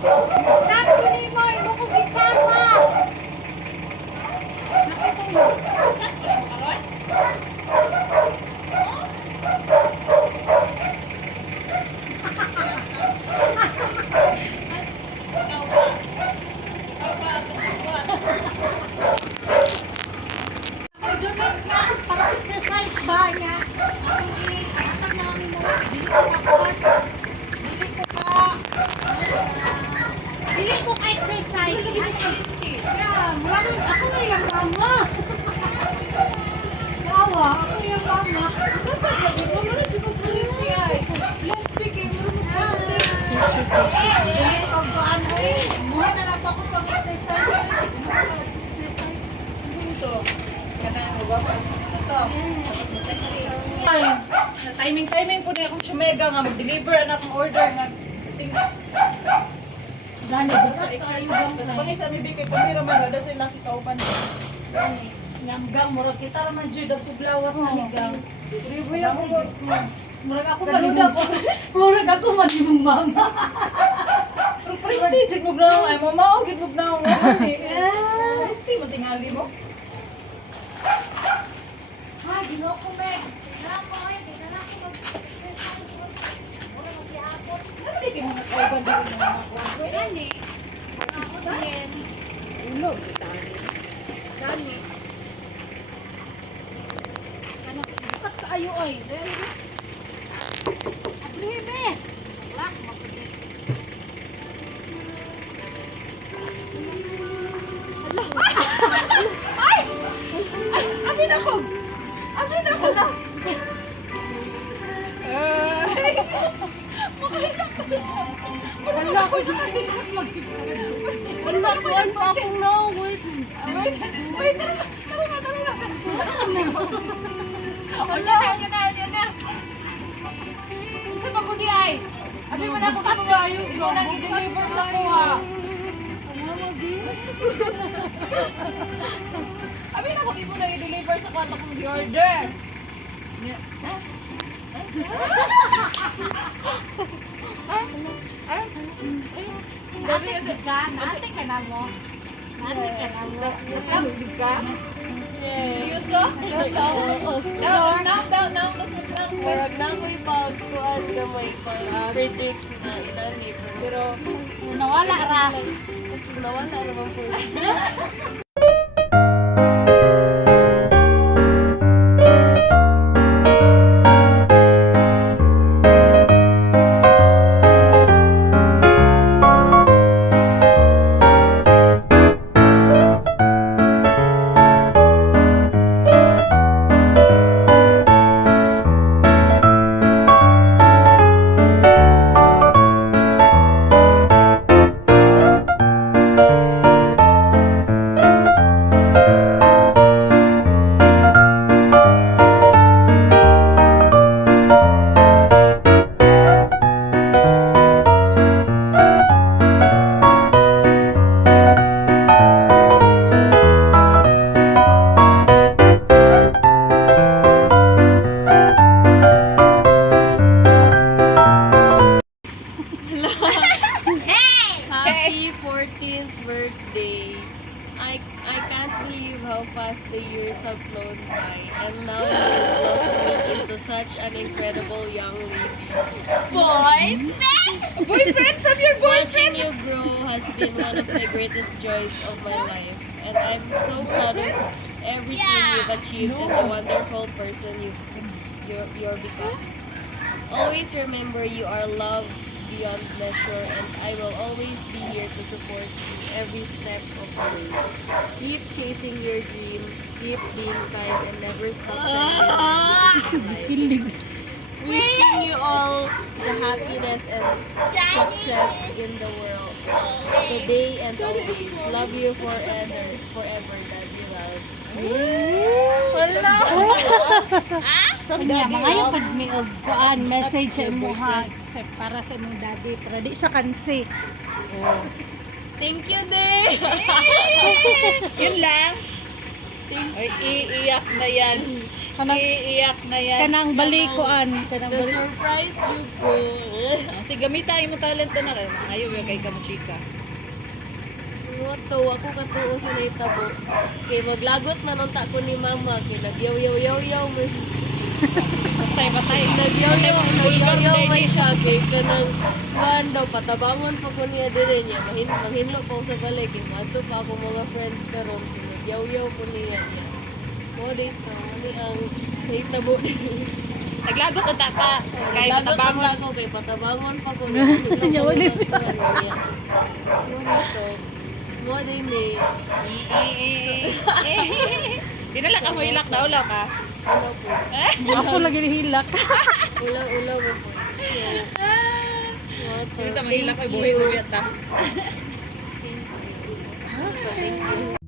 Chat ko ni mo, imo ko gichat pa. Nakita mo. Chat ko lang karon. Pag-exercise ba niya? Ako i-atag na kami mo. Dili ko ka. Dili ko ka-exercise. Ako na yung mama. Yawa, ako yung mama. Dili ko gaan ay. Muna na lang ako pag-exercise. Timing po na akong sumega nga mag-deliver anak ng order nga Gani sa exercise. Pagay sa mi bigay pamira man ada sa laki kaupan. Gani. Nyamgang murag kita raman jud og tuglawas na ligang. Review ako po. Murag ako Kaluda ko. Murag ako man yung mama. Pretty jud mo na ay mama og gid mo na. Pretty mo tingali mo. Ay, ginoko men. Dala ko ay, dala ko mag-exercise. Murag magyapon. Ano di mo nakauban dito ng mga kwarto? Gani. Ako din. Ulog. Gani. Ano, bukat kaayo ay. Abribe. Lak, maputi. Ay! Ay! Amin ako! Amin ako! Ay! Makailang kasi wala ko nakahilap wala ko yan pa akong na-wait. Wait! Tara na! Wala! Yan na! Isa ba ko di ay? Abi mo na ako kayo. Ikaw nang i-deliver sa kuha. Abi na ko mo nang i-deliver sa kwarto kong di-order. Nati ka na mo. Nati ka na mo. Nahulog ka? Seryoso? Down. Murag na ko ipag kuan gamay pang predict na inani pero Nawala ra. nawala naman po. Happy 14th birthday. I can't believe how fast the years have flown by, and now you are blossoming into such an incredible young lady. Boyfriend of your Watching you grow has been one of the greatest joys of my life, and I'm so proud of everything you've achieved and the wonderful person you're become. Always remember you are loved beyond measure, and I will always be here to support you every step of the way. Keep chasing your dreams, keep being kind, and never stop celebrating life. Wishing you all the happiness and success in the world, today and always. Love you forever, Daddy Love. Wala! Kanya, mga yung pag-mail kuan message sa imo ha para sa imong daddy para di siya kansi. Oh. Thank you, Day! Yun lang. Ay, iiyak na yan. Iiyak na yan. Kanang balikoan. Kanang The balik. surprise you ko. Sige, gamitin mo talent na rin. Ayaw yung kay Kamuchika. Wato, ako katuo sa naitabo. Kay maglagot na nung ko ni mama. Kay nagyaw-yaw-yaw-yaw mo. Patay. Nagyaw-yaw may siya. Kay kanang kuhan daw, patabangon pa ko niya din niya. Manghinlo pa ako sa balay. Kay mato pa ako mga friends karon. So nagyaw-yaw ko niya niya. Mo dito, mali ang naitabo. Naglagot ang taka. Kay Lagot matabangon. ako kay patabangon pa ko niya. Yaw, ulit. Mo dito. Mo din eh. Di na lang ka mo hilak na ulaw ka. Ano po? Ako lagi hilak. Ulaw mo po. Dito mahilak ko buhay mo biyata. Thank you.